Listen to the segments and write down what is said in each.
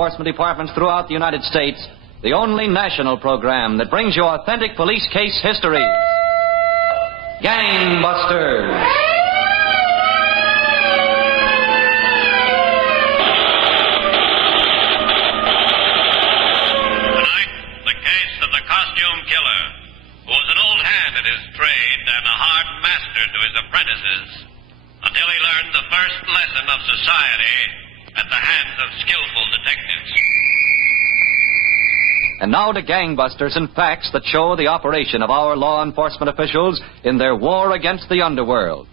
enforcement departments throughout the United States, the only national program that brings you authentic police case histories. Gangbusters. Tonight, the case of the costume killer, who was an old hand at his trade and a hard master to his apprentices, until he learned the first lesson of society at the hands of skillful detectives. And now to Gangbusters and facts that show the operation of our law enforcement officials in their war against the underworld.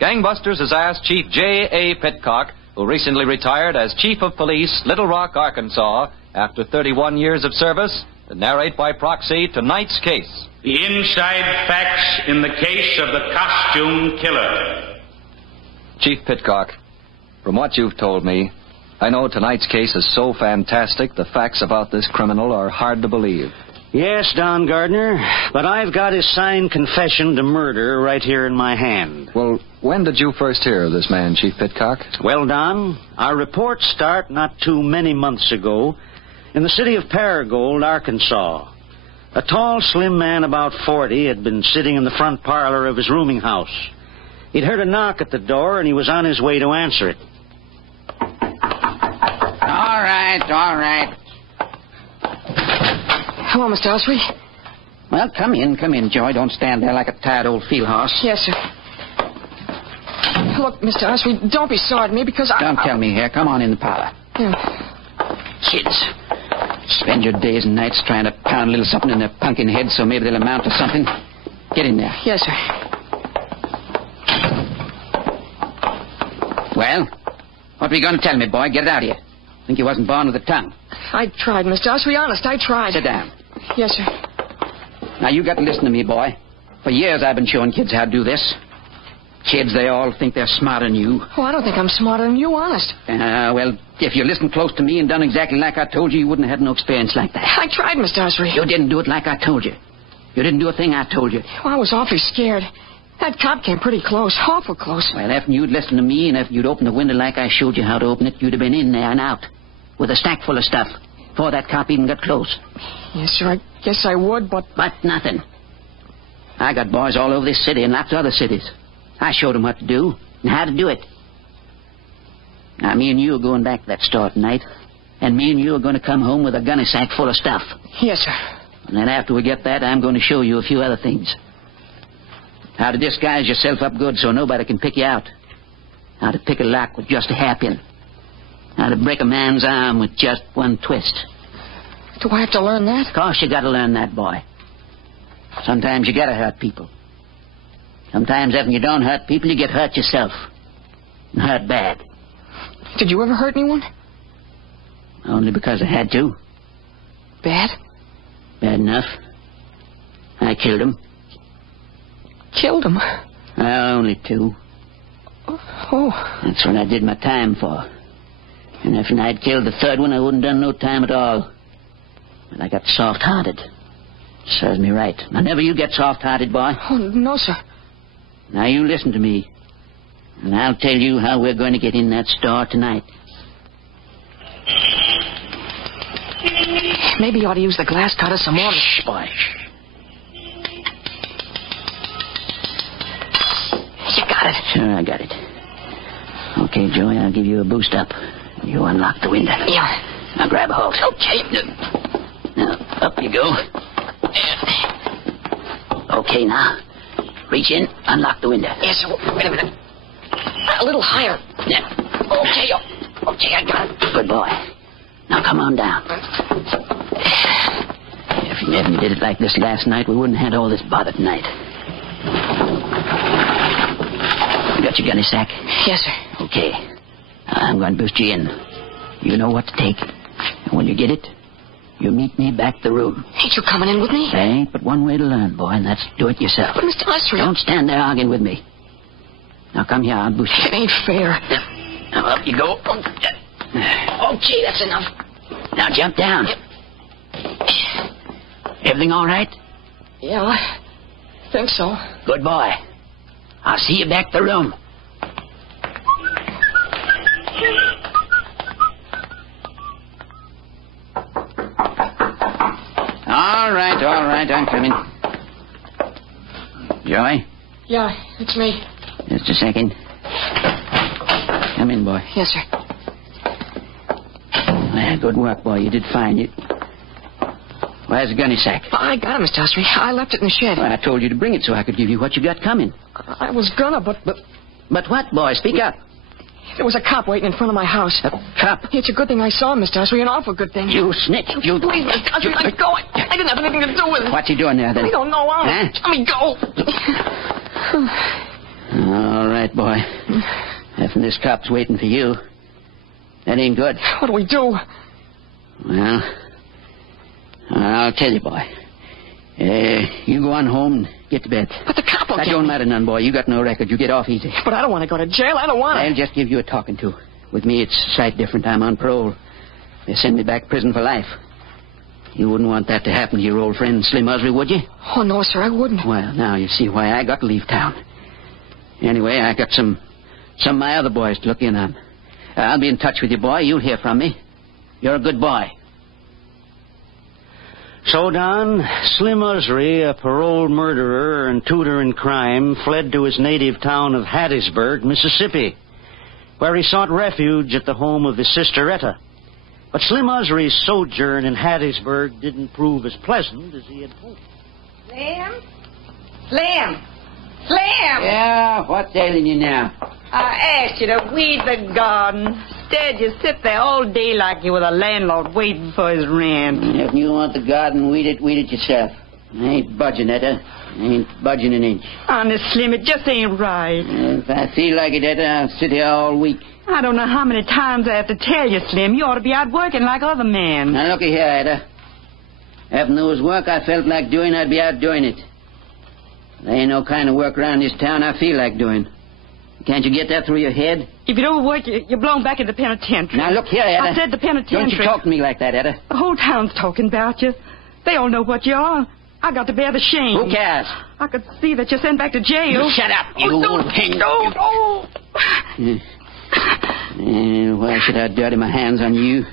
Gangbusters has asked Chief J.A. Pitcock, who recently retired as Chief of Police, Little Rock, Arkansas, after 31 years of service, to narrate by proxy tonight's case. The inside facts in the case of the costume killer. Chief Pitcock, from what you've told me, I know tonight's case is so fantastic the facts about this criminal are hard to believe. Yes, Don Gardner, but I've got his signed confession to murder right here in my hand. Well, when did you first hear of this man, Chief Pitcock? Well, Don, our reports start not too many months ago in the city of Paragould, Arkansas. A tall, slim man about 40 had been sitting in the front parlor of his rooming house. He'd heard a knock at the door, and he was on his way to answer it. All right. Hello, Mr. Osprey. Well, come in, Joey. Don't stand there like a tired old field horse. Yes, sir. Look, Mr. Osprey, don't be sorry to me because Don't tell me here. Come on in the parlor. Yeah. Kids. Spend your days and nights trying to pound a little something in their pumpkin heads so maybe they'll amount to something. Get in there. Yes, sir. Well, what were you going to tell me, boy? Get it out of you. Think you wasn't born with a tongue. I tried, Mr. Osprey. Honest, I tried. Sit down. Yes, sir. Now, you got to listen to me, boy. For years I've been showing kids how to do this. Kids, they all think they're smarter than you. Oh, I don't think I'm smarter than you, honest. Well, if you listened close to me and done exactly like I told you, you wouldn't have had no experience like that. I tried, Mr. Osprey. You didn't do it like I told you. You didn't do a thing I told you. Well, I was awfully scared. That cop came pretty close, awful close. Well, after you'd listened to me and after you'd opened the window like I showed you how to open it, you'd have been in there and out with a stack full of stuff before that cop even got close. Yes, sir, I guess I would, but... But nothing. I got boys all over this city and lots of other cities. I showed them what to do and how to do it. Now, me and you are going back to that store tonight, and me and you are going to come home with a gunny sack full of stuff. Yes, sir. And then after we get that, I'm going to show you a few other things. How to disguise yourself up good so nobody can pick you out. How to pick a lock with just a hairpin. How to break a man's arm with just one twist. Do I have to learn that? Of course you got to learn that, boy. Sometimes you got to hurt people. Sometimes after you don't hurt people, you get hurt yourself. And hurt bad. Did you ever hurt anyone? Only because I had to. Bad? Bad enough. I killed him. Killed him? Only two. Oh. That's what I did my time for. And if I'd killed the third one, I wouldn't done no time at all. But I got soft-hearted. Serves me right. Now, never you get soft-hearted, boy. Oh, no, sir. Now, you listen to me. And I'll tell you how we're going to get in that store tonight. Maybe you ought to use the glass cutter some more. Shh, boy. You got it. Sure, I got it. Okay, Joey, I'll give you a boost up. You unlock the window. Yeah. Now grab a hold. Okay. Now, up you go. Okay, now. Reach in, unlock the window. Yes, sir. Wait a minute. A little higher. Yeah. Okay, I got it. Good boy. Now come on down. If you hadn't did it like this last night, we wouldn't have had all this bother tonight. You got your gunny sack? Yes, sir. Okay. Now I'm going to boost you in. You know what to take. And when you get it, you meet me back the room. Ain't you coming in with me? There ain't but one way to learn, boy, and that's do it yourself. But, Mr. Osprey... Don't stand there arguing with me. Now come here, I'll boost you. It ain't fair. Now up you go. Okay, that's enough. Now jump down. Yep. Everything all right? Yeah, I think so. Good boy. I'll see you back the room. All right, I'm coming. Joy, Yeah, it's me. just a second. Come in, boy. Yes, sir. Well, good work, boy. You did fine. Where's the gunny sack? I got it, Mr. Osry. I left it in the shed. Well, I told you to bring it so I could give you what you got coming. I was gonna, but But what, boy? Speak up. there was a cop waiting in front of my house. A cop. It's a good thing I saw him, Mr. Osry. An awful good thing. You snitch. You... Please, Mr. Osry, let me go. I didn't have anything to do with it. What's he doing there, then? I don't know. Huh? Let me go. All right, boy. If this cop's waiting for you, that ain't good. What do we do? Well, I'll tell you, boy. You go on home and get to bed. But the cop will That get don't me. matter none, boy. You got no record. You get off easy. But I don't want to go to jail. I don't want I'll to. just give you a talking to. With me, it's a sight different. I'm on parole. They send me back to prison for life. You wouldn't want that to happen to your old friend Slim Osry, would you? Oh, no, sir, I wouldn't. Well, now you see why I got to leave town. Anyway, I got some of my other boys to look in on. I'll be in touch with you, boy. You'll hear from me. You're a good boy. So, Don, Slim Osry, a paroled murderer and tutor in crime, fled to his native town of Hattiesburg, Mississippi, where he sought refuge at the home of his sister Etta. But Slim Osry's sojourn in Hattiesburg didn't prove as pleasant as he had hoped. Slim? Slim! Yeah, what's ailing you now? I asked you to weed the garden. Instead, you sit there all day like you were the landlord waiting for his rent. If you want the garden, weed it yourself. I ain't budging, Etta. I ain't budging an inch. Honest, Slim, it just ain't right. If I feel like it, Etta, I'll sit here all week. I don't know how many times I have to tell you, Slim. You ought to be out working like other men. Now, looky here, Etta. If there was work I felt like doing, I'd be out doing it. There ain't no kind of work around this town I feel like doing. Can't you get that through your head? If you don't work, you're blown back in the penitentiary. Now, look here, Etta. I said the penitentiary. Don't you talk to me like that, Etta. The whole town's talking about you. They all know what you are. I got to bear the shame. Who cares? I could see that you're sent back to jail. Shut up, you Oh, old don't, hen. don't, oh. Why should I dirty my hands on you?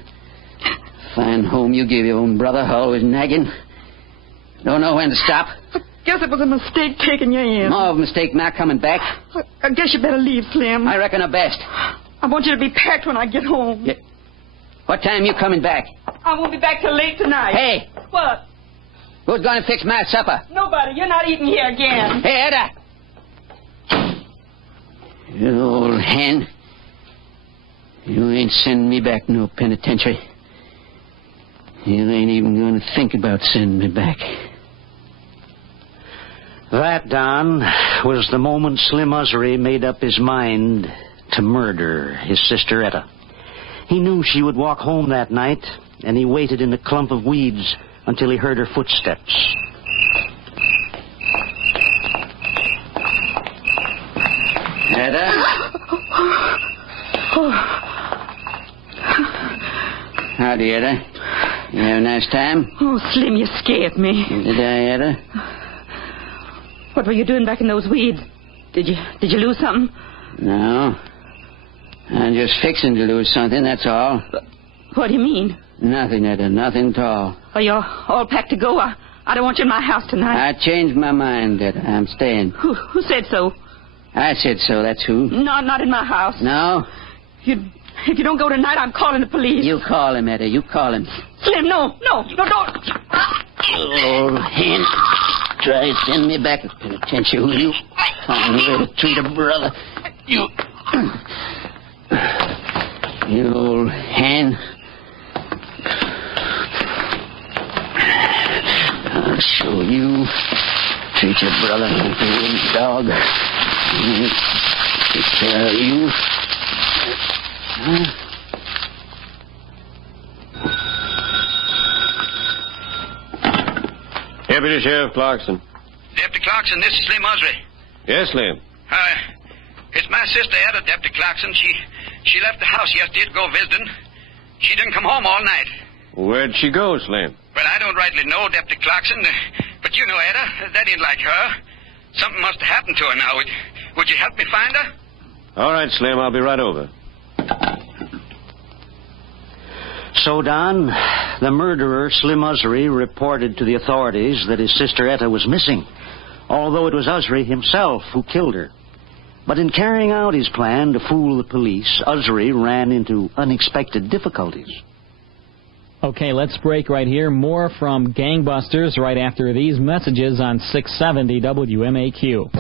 Fine home you give your own brother, always nagging. Don't know when to stop. I guess it was a mistake taking you in. More of a mistake not coming back. I guess you better leave, Slim. I reckon the best. I want you to be packed when I get home. Yeah. What time you coming back? I won't be back till late tonight. Hey, What? who's going to fix my supper? Nobody. You're not eating here again. Hey, Etta! You old hen. You ain't sending me back no penitentiary. You ain't even going to think about sending me back. That, Don, was the moment Slim Osry made up his mind to murder his sister Etta. He knew she would walk home that night, and he waited in a clump of weeds until he heard her footsteps. Etta? Howdy, Etta. You have a nice time? Oh, Slim, you scared me. Did I, Etta? What were you doing back in those weeds? Did you lose something? No. I'm just fixing to lose something, that's all. What do you mean? Nothing, Etta, nothing at all. Are you all packed to go? I don't want you in my house tonight. I changed my mind, Etta. I'm staying. Who said so? I said so, that's who. No, not in my house. No? If you don't go tonight, I'm calling the police. You call him, Etta, you call him. Slim, no, don't. You old hen. Try to send me back to penitentiary, will you? Find a way to treat a brother. You old hen. I'll show you. Treat your brother like a little dog. Take care of you. Huh? Deputy Sheriff Clarkson. Deputy Clarkson, this is Slim Osry. Yes, Slim. It's my sister Etta, Deputy Clarkson. She left the house yesterday to go visiting. She didn't come home all night. Where'd she go, Slim? Well, I don't rightly know, Deputy Clarkson, but you know Etta. That ain't like her. Something must have happened to her now. Would you help me find her? All right, Slim, I'll be right over. So, Don, the murderer, Slim Usry, reported to the authorities that his sister Etta was missing, although it was Usry himself who killed her. But in carrying out his plan to fool the police, Usry ran into unexpected difficulties. Okay, let's break right here. More from Gangbusters right after these messages on 670 WMAQ.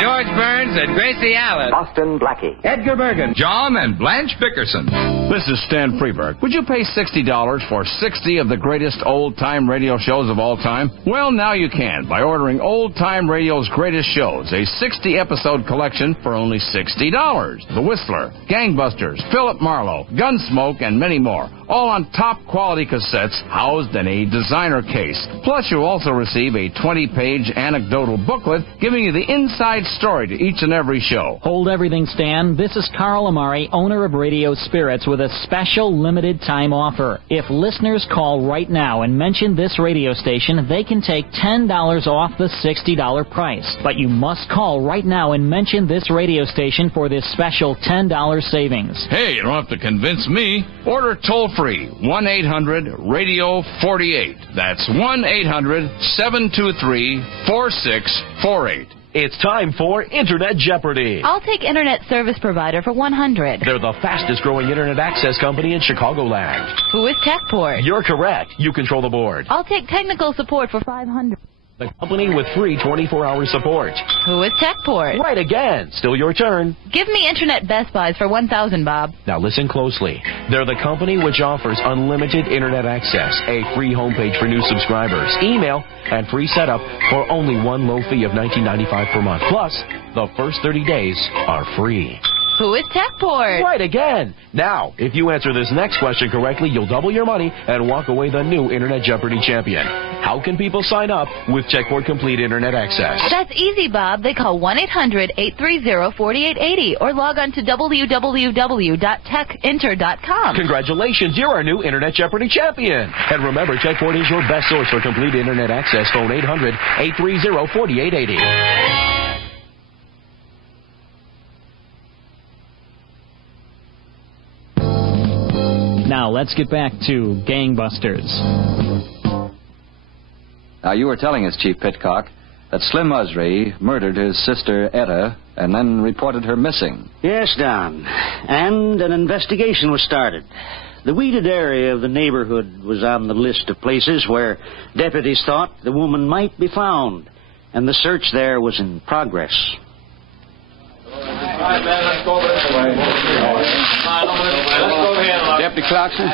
George Burns and Gracie Allen. Boston Blackie. Edgar Bergen. John and Blanche Bickerson. This is Stan Freberg. Would you pay $60 for 60 of the greatest old-time radio shows of all time? Well, now you can by ordering Old Time Radio's Greatest Shows, a 60-episode collection for only $60. The Whistler, Gangbusters, Philip Marlowe, Gunsmoke, and many more. All on top-quality cassettes housed in a designer case. Plus, you'll also receive a 20-page anecdotal booklet giving you the inside story to each and every show. Hold everything, Stan. This is Carl Amari, owner of Radio Spirits, with a special limited-time offer. If listeners call right now and mention this radio station, they can take $10 off the $60 price. But you must call right now and mention this radio station for this special $10 savings. Hey, you don't have to convince me. Order toll-free, 1-800-RADIO-48. That's 1-800-723-4648. It's time for Internet Jeopardy! I'll take Internet Service Provider for $100. They're the fastest-growing Internet access company in Chicagoland. Who is TechPort? You're correct. You control the board. I'll take Technical Support for $500. The company with free 24-hour support. Who is TechPort? Right again. Still your turn. Give me Internet Best Buys for $1,000, Bob. Now listen closely. They're the company which offers unlimited Internet access, a free homepage for new subscribers, email, and free setup for only one low fee of $19.95 per month. Plus, the first 30 days are free. Who is TechPort? Right again. Now, if you answer this next question correctly, you'll double your money and walk away the new Internet Jeopardy champion. How can people sign up with TechPort Complete Internet Access? That's easy, Bob. They call 1-800-830-4880 or log on to www.techinter.com. Congratulations, you're our new Internet Jeopardy champion. And remember, TechPort is your best source for complete Internet access. Phone 800-830-4880. Now, let's get back to Gangbusters. Now, you were telling us, Chief Pitcock, that Slim Usry murdered his sister Etta and then reported her missing. Yes, Don. And an investigation was started. The weeded area of the neighborhood was on the list of places where deputies thought the woman might be found, and the search there was in progress. Deputy Clarkson?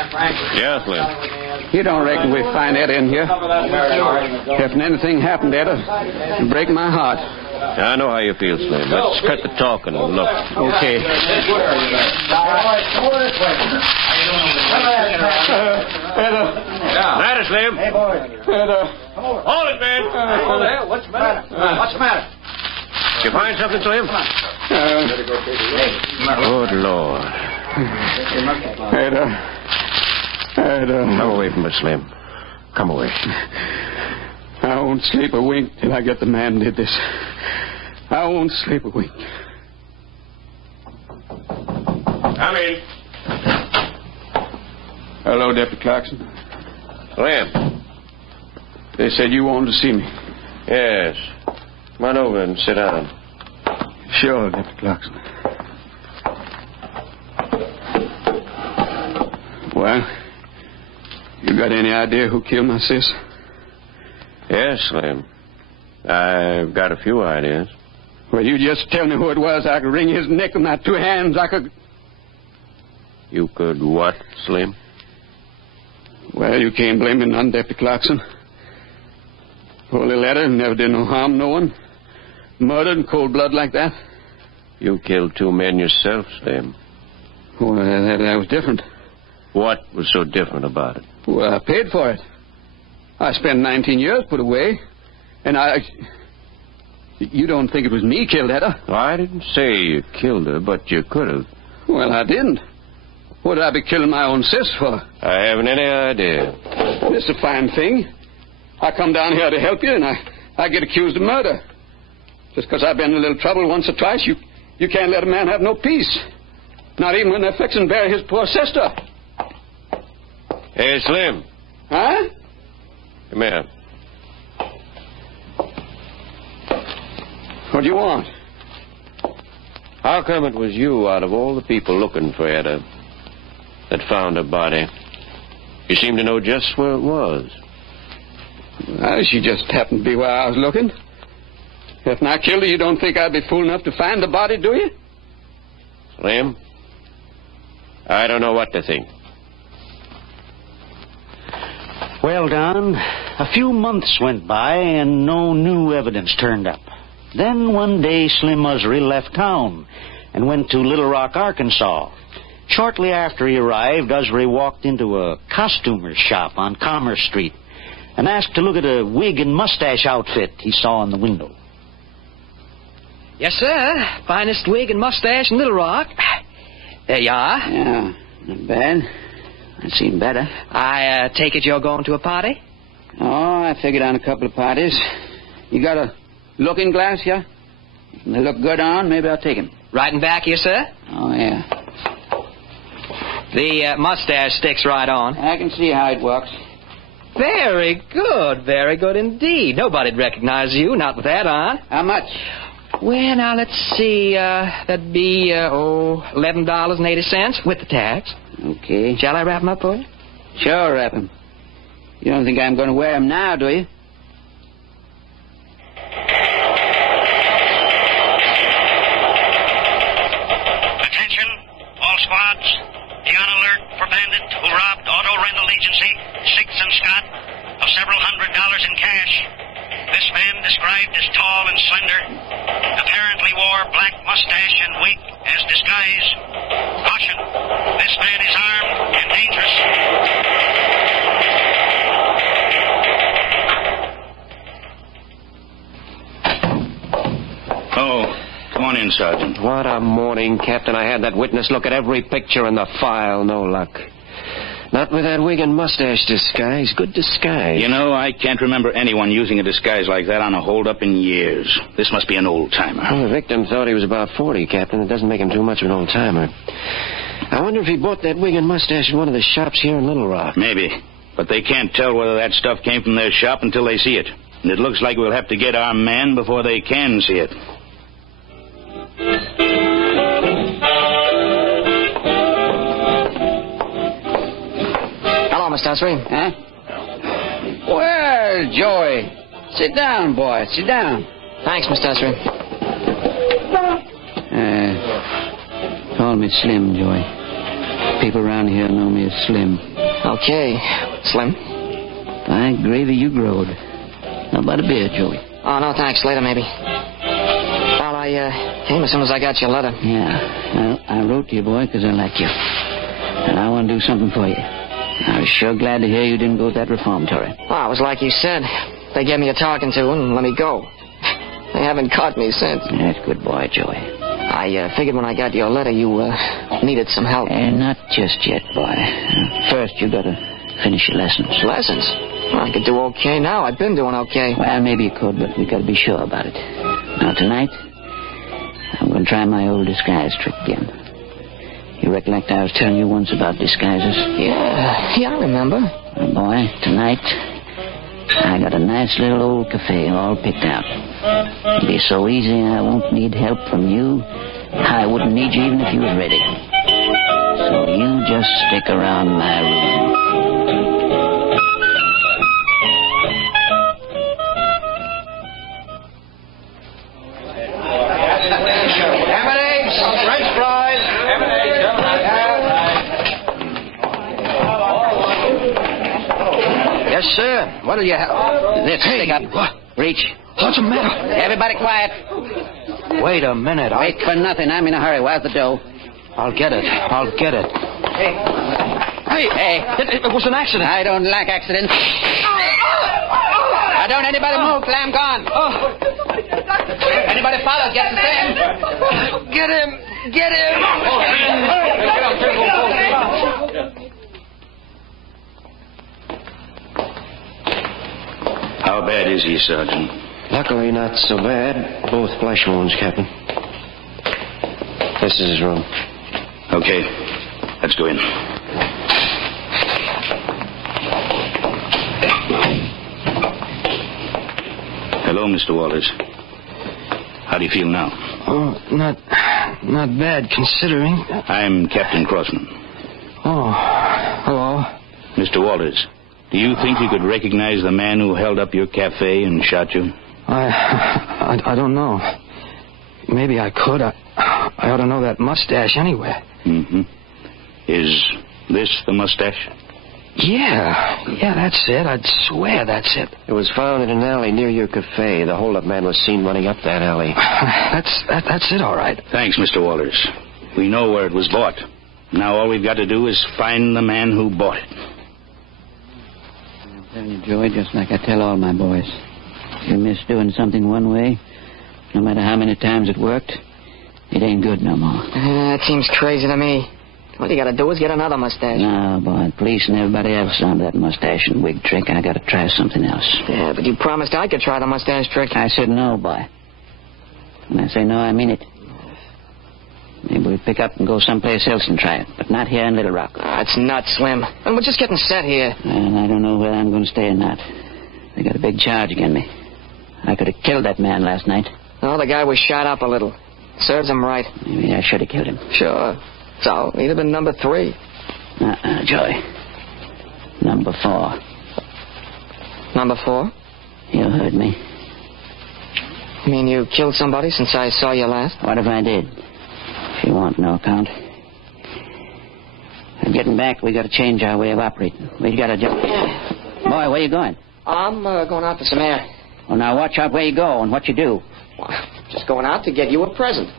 Yes, Lynn. You don't reckon we'll find Etta in here? If anything happened to Etta, it'd break my heart. I know how you feel, Slim. Let's cut the talking and look. Okay. Etta. That is, Slim. Hey, boys. Etta. Hold it, man. Hold it. What's the matter? What's the matter? Did you find something, Slim? Good Lord. Etta. Come away from it, Slim. Come away. I won't sleep a wink till I get the man who did this. I won't sleep a wink. Come in. Hello, Deputy Clarkson. Slim. They said you wanted to see me. Yes. Come on over and sit down. Sure, Deputy Clarkson. Well, you got any idea who killed my sis? Yes, Slim. I've got a few ideas. Well, you just tell me who it was. I could wring his neck with my two hands. I could... You could what, Slim? Well, you can't blame me none, Deputy Clarkson. Poor little Etta never did no harm, no one. Murdered in cold blood like that. You killed two men yourself, Slim. Well, that was different. What was so different about it? Well, I paid for it. I spent 19 years put away. And You don't think it was me killed Etta? I didn't say you killed her, but you could have. Well, I didn't. What would I be killing my own sis for? I haven't any idea. This is a fine thing. I come down here to help you, and I get accused of murder. Just because I've been in a little trouble once or twice, you can't let a man have no peace. Not even when they're fixing to bury his poor sister. Hey, Slim. Huh? Come here. What do you want? How come it was you, out of all the people looking for Etta, that found her body? You seem to know just where it was. Well, she just happened to be where I was looking. If I killed her, you don't think I'd be fool enough to find the body, do you? Slim, I don't know what to think. Well, Don, a few months went by and no new evidence turned up. Then one day Slim Usry left town and went to Little Rock, Arkansas. Shortly after he arrived, Usry walked into a costumer's shop on Commerce Street and asked to look at a wig and mustache outfit he saw in the window. Yes, sir. Finest wig and mustache in Little Rock. There you are. Yeah, not bad. I've seen better. I take it you're going to a party? Oh, I figured on a couple of parties. You got a looking glass here? If they look good on, maybe I'll take him. Right in back here, sir? Oh, yeah. The mustache sticks right on. I can see how it works. Very good indeed. Nobody'd recognize you, not with that on. How much? Well, now, let's see. That'd be, $11.80 with the tax. Okay. Shall I wrap 'em up for you? Sure, wrap 'em. You don't think I'm going to wear 'em now, do you? Attention, all squads. Be on alert for bandit who robbed auto rental agency, Sixth and Scott, of several $100s in cash. This man, described as tall and slender, apparently wore black mustache and wig as disguise. Caution, this man is armed and dangerous. Oh, come on in, Sergeant. What a morning, Captain. I had that witness look at every picture in the file. No luck. Not with that wig and mustache disguise. Good disguise. You know, I can't remember anyone using a disguise like that on a hold-up in years. This must be an old-timer. Well, the victim thought he was about 40, Captain. It doesn't make him too much of an old-timer. I wonder if he bought that wig and mustache in one of the shops here in Little Rock. Maybe. But they can't tell whether that stuff came from their shop until they see it. And it looks like we'll have to get our man before they can see it. Hello, Mr. Usry. Huh? Well, Joey. Sit down, boy. Sit down. Thanks, Mr. Usry. Call me Slim, Joey. People around here know me as Slim. Okay, Slim. By gravy, you growed. How about a beer, Joey? Oh, no, thanks. Later, maybe. Well, I came as soon as I got your letter. Yeah. Well, I wrote to you, boy, because I like you. And I want to do something for you. I was sure glad to hear you didn't go to that reformatory. Well, it was like you said. They gave me a talking to and let me go. They haven't caught me since. That's good boy, Joey. I figured when I got your letter you needed some help. Not just yet, boy. First, you got to finish your lessons. Lessons? Well, I could do okay now. I've been doing okay. Well, maybe you could, but we got to be sure about it. Now, tonight, I'm going to try my old disguise trick again. You recollect I was telling you once about disguises? Yeah, I remember. Well, boy, tonight, I got a nice little old cafe all picked out. It'll be so easy I won't need help from you. I wouldn't need you even if you was ready. So you just stick around my room. Yes, sir. What'll you have? This, stick up. What? Reach. What's the matter? Everybody quiet. Wait a minute. Wait for nothing. I'm in a hurry. Where's the dough? I'll get it. Hey, it was an accident. I don't like accidents. Now, don't anybody move till I'm gone. Anybody follow gets the same. Get him. How bad is he, Sergeant? Luckily, not so bad. Both flesh wounds, Captain. This is his room. Okay. Let's go in. Hello, Mr. Walters. How do you feel now? Oh, not bad, considering. I'm Captain Crossman. Oh, hello. Mr. Walters, do you think you could recognize the man who held up your cafe and shot you? I don't know. Maybe I could. I ought to know that mustache anyway. Mm-hmm. Is this the mustache? Yeah, that's it. I'd swear that's it. It was found in an alley near your cafe. The holdup man was seen running up that alley. That's it, all right. Thanks, Mr. Walters. We know where it was bought. Now all we've got to do is find the man who bought it. I'm telling you, Joey, just like I tell all my boys. If you miss doing something one way, no matter how many times it worked, it ain't good no more. That seems crazy to me. All you gotta do is get another mustache. No, boy, the police and everybody else on that mustache and wig trick. I gotta try something else. Yeah, but you promised I could try the mustache trick. I said no, boy. When I say no, I mean it. Maybe we pick up and go someplace else and try it, but not here in Little Rock. That's nuts, Slim. And we're just getting set here. And I don't know whether I'm going to stay or not. They got a big charge against me. I could have killed that man last night. Oh, the guy was shot up a little. Serves him right. Maybe I should have killed him. Sure. So, he'd have been number 3. Joey. Number 4. Number 4? You heard me. You mean you killed somebody since I saw you last? What if I did? If you want no account. Getting back, we got to change our way of operating. We got to just... Boy, where you going? I'm going out for some air. Well, now watch out where you go and what you do. Well, just going out to get you a present.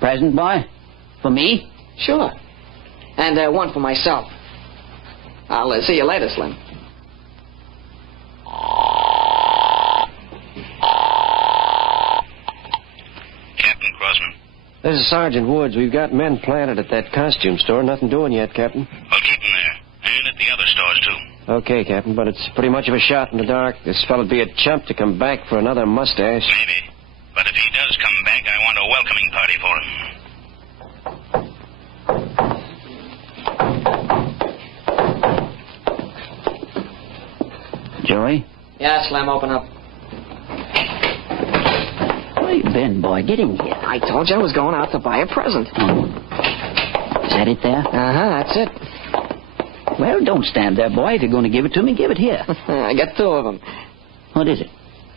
Present, boy? For me? Sure. And one for myself. I'll see you later, Slim. Captain Crossman. This is Sergeant Woods. We've got men planted at that costume store. Nothing doing yet, Captain. Well, keep them there. And at the other stores, too. Okay, Captain, but it's pretty much of a shot in the dark. This fellow'd be a chump to come back for another mustache. Maybe. But if he does come back, I want a welcoming party for him. Joey? Yeah, Slim, open up. Where you been, boy? Get in here. I told you I was going out to buy a present. Oh. Is that it there? Uh-huh, that's it. Well, don't stand there, boy. If you're going to give it to me, give it here. I got 2 of them. What is it?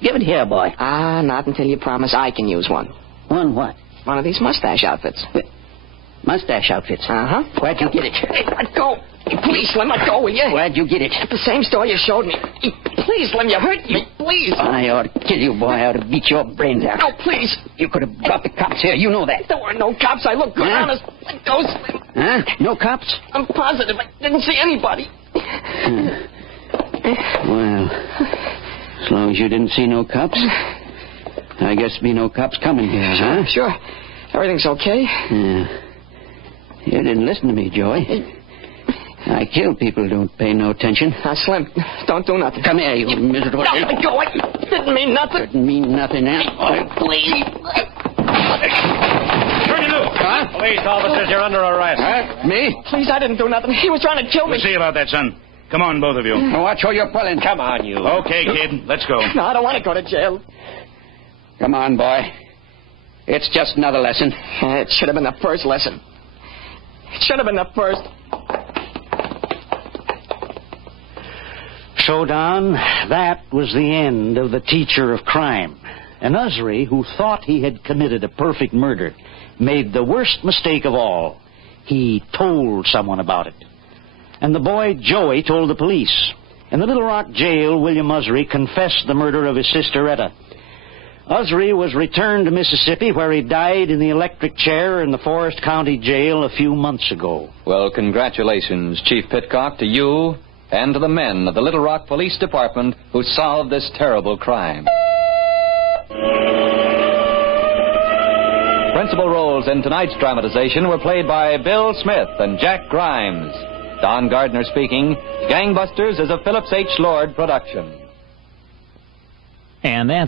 Give it here, boy. Not until you promise I can use one. One what? One of these mustache outfits. Mustache outfits? Uh-huh. Where'd you get it? Hey, let go. Please, Slim, let go, will you? Where'd you get it? At the same store you showed me. Please, Slim, you hurt me. Please. I ought to kill you, boy. I ought to beat your brains out. No, please. You could have brought the cops here. You know that. There were no cops. I looked good, honest. Let go, Slim. Huh? No cops? I'm positive. I didn't see anybody. Well, as long as you didn't see no cops, I guess there'll be no cops coming here, huh? Sure. Everything's okay. Yeah. You didn't listen to me, Joey. I kill people who don't pay no attention. Slim, don't do nothing. Come here, you miserable... No, let go. I didn't mean nothing. Didn't mean nothing, huh? Oh, please. Turn you loose. Huh? Police officers, you're under arrest. Huh? Me? Please, I didn't do nothing. He was trying to kill me. We'll see about that, son. Come on, both of you. Now watch who you're pulling. Come on, you. Okay, kid. Let's go. No, I don't want to go to jail. Come on, boy. It's just another lesson. It should have been the first lesson. It should have been the first. So, Don, that was the end of the teacher of crime. And Usry, who thought he had committed a perfect murder, made the worst mistake of all. He told someone about it. And the boy, Joey, told the police. In the Little Rock jail, William Usry confessed the murder of his sister, Etta. Usry was returned to Mississippi, where he died in the electric chair in the Forest County Jail a few months ago. Well, congratulations, Chief Pitcock, to you and to the men of the Little Rock Police Department who solved this terrible crime. Principal roles in tonight's dramatization were played by Bill Smith and Jack Grimes. Don Gardner speaking. Gangbusters is a Phillips H. Lord production. And that's